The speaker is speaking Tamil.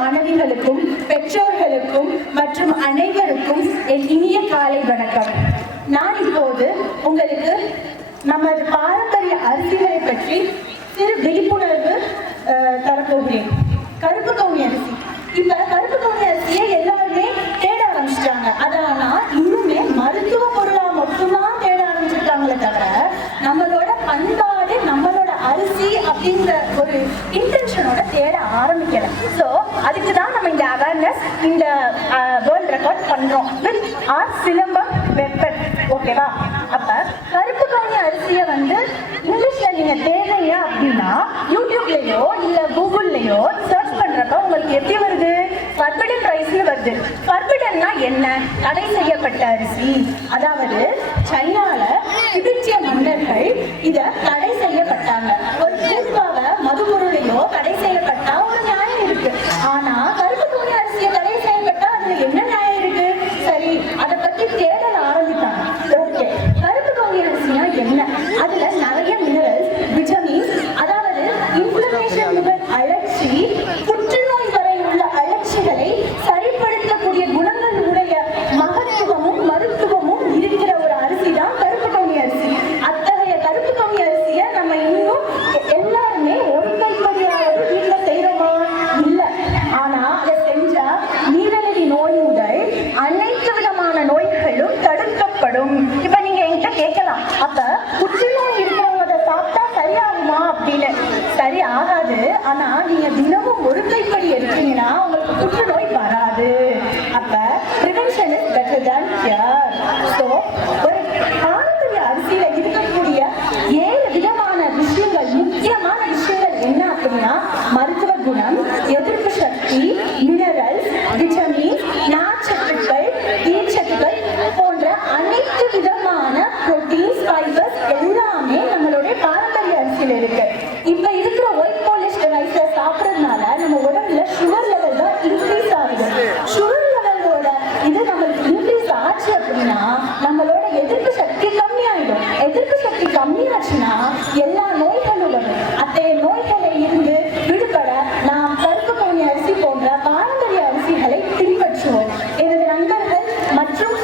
மாணவிகளுக்கும் பெற்றோர்களுக்கும் மற்றும் அனைவருக்கும் என் இனிய காலை வணக்கம். நான் இப்போது உங்களுக்கு நமது பாரம்பரிய அரிசிகளை பற்றி சிறு விழிப்புணர்வு தரப்போகிறேன். கருப்பு கவுனி அரிசி. இப்ப கருப்பு கவுனி அரிசியை எல்லாருமே தேட ஆரம்பிச்சிட்டாங்க. அதானா இன்னுமே மருத்துவ பொருளா மட்டும்தான் தேட ஆரம்பிச்சிருக்காங்களே தவிர நம்மளோட பண்பாடு நம்மளோட அரிசி அப்படிங்கிற ஒரு இன்டென்ஷனோட தேட ஆரம்பிக்கல. ஸோ அதுக்கு தான் நம்ம இந்த அவேர்னஸ் இந்த வேர்ல்ட் ரெக்கார்ட் பண்றோம். With our silambam weapon. ஓகேவா? அப்ப கருப்பு கவுனி அரிசியை வந்து இங்கிலீஷ்ல நீங்க தேடுறீங்க அப்படின்னா யூடியூப்லயோ இல்ல கூகுள்லயோ சர்ச் பண்றப்ப உங்களுக்கு எப்படி வருது? பர்பிடன் ரைஸ்னு வருது. பர்பிடன்னா என்ன? தடை செய்யப்பட்ட அரிசி. அதாவது சைனால திபெத்திய மன்னர்கள் இத தடை செய்யப்பட்டாங்க. ஒரு பூர்வாவ மதுபொருளையோ தடை செய்யப்பட்டா ஒரு நியாயம் இருக்கு ஆனா கருப்பு துணி அரிசியை தடை செய்யப்பட்டா அதுல என்ன நியாயம் இருக்கு சரி அதை பத்தி தேடல் ஆரம்பித்தாங்க ஓகே கருப்பு கவுனி அரிசினா என்ன அதுல நிறைய மினரல்ஸ் விட்டமின்ஸ் அதாவது இன்ஃப்ளமேஷன் முதல் அழற்சி புற்றுநோய் வரை உள்ள அழற்சிகளை சரிப்படுத்தக்கூடிய குணங்கள் உடைய மகத்துவமும் மருத்துவமும் இருக்கிற ஒரு அரிசி தான் கருப்பு கம்மி அரிசி. அத்தகைய கருப்பு கம்மி அரிசியை நம்ம இன்னும் எல்லாருமே ஒரு கைப்படியாவது வீட்டுல செய்யறோமா இல்ல. ஆனா அதை செஞ்சா நீரிழிவு நோய் முதல் அனைத்து விதமான நோய்களும் தடுக்கப்படும். இப்ப நீங்க என்கிட்ட கேட்கலாம். அப்ப புற்றுநோய் ஆனா நீங்க தினமும் ஒரு கைப்படி எடுத்தீங்கன்னா உங்களுக்கு புற்றுநோய் வராது. அப்ப prevention is better than cure so ஒரு பாரம்பரிய அரிசியில இருக்கக்கூடிய ஏழு விதமான விஷயங்கள் முக்கியமான விஷயங்கள் என்ன அப்படின்னா மருத்துவ குணம் எதிர்ப்பு சக்தி மினரல் விட்டமின் நார்ச்சத்துக்கள் நீர்ச்சத்துக்கள் போன்ற அனைத்து விதமான புரோட்டீன் ஃபைபர்ஸ் எல்லாமே நம்மளுடைய பாரம்பரிய அரிசியில இருக்கு. இப்ப இது எதிர்ப்பு சக்தி கம்மியாயிடும். எதிர்ப்பு சக்தி கம்மியாச்சுன்னா எல்லா நோய்களும் வரும் அத்தகைய நோய்களை இருந்து விடுபட நாம் கருப்பு கவுனி அரிசி போன்ற பாரம்பரிய அரிசிகளை பின்பற்றுவோம். எனது நண்பர்கள் மற்றும்